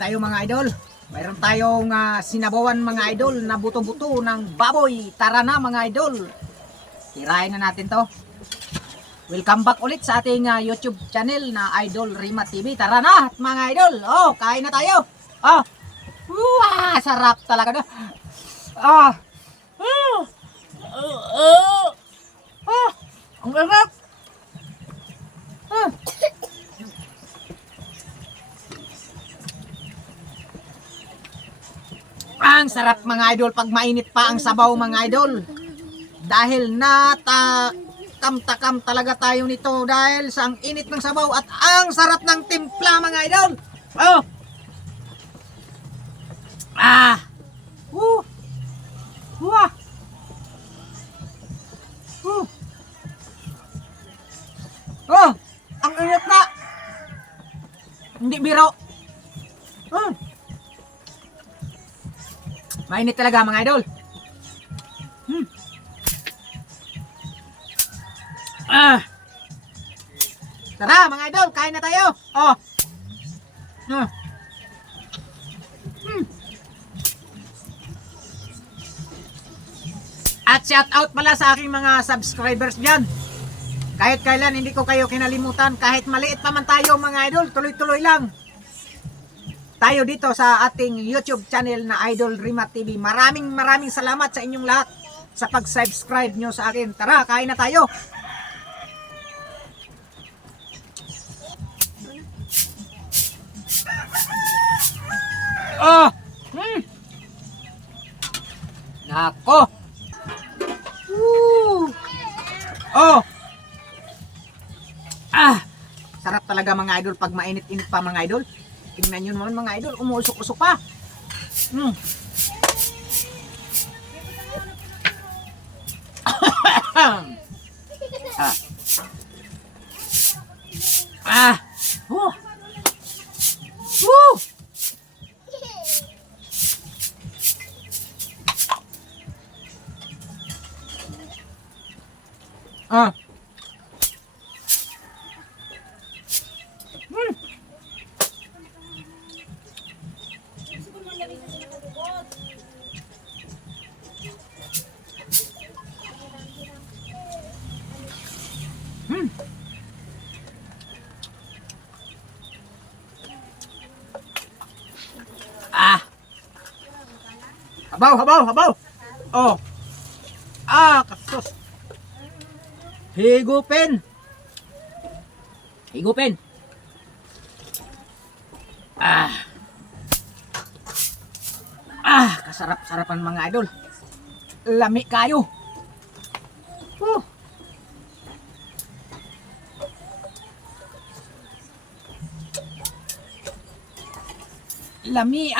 tayo mga idol. Mayroon tayong sinabawan mga idol na buto-buto ng baboy. Tara na mga idol. Tirahin na natin to. Welcome back ulit sa ating YouTube channel na Idol Rima TV. Tara na mga idol. Oh, kain na tayo. Oh. Sarap talaga na. Ah. Ang sarap. Ang sarap mga idol pag mainit pa ang sabaw mga idol. Dahil takam talaga tayo nito dahil sa ang init ng sabaw at ang sarap ng timpla mga idol. Oh. Wah. Oh, ang init na. Hindi biro. Mainit talaga mga idol. Tara mga idol, kain na tayo. Oh. At shout out pala sa aking mga subscribers dyan. Kahit kailan hindi ko kayo kinalimutan. Kahit maliit pa man tayo mga idol, tuloy-tuloy lang tayo dito sa ating YouTube channel na Idol Rima TV. Maraming salamat sa inyong lahat sa pag-subscribe nyo sa akin. Tara, kain na tayo. Oh! Nako! Oh! Sarap talaga mga idol pag mainit-init pa mga idol. Tingnan nyo naman mga idol, umuusok-usok pa. Habaw. Oh. Kasus. Higupin. Kasarap-sarapan mga idol. Lami kayo. Lami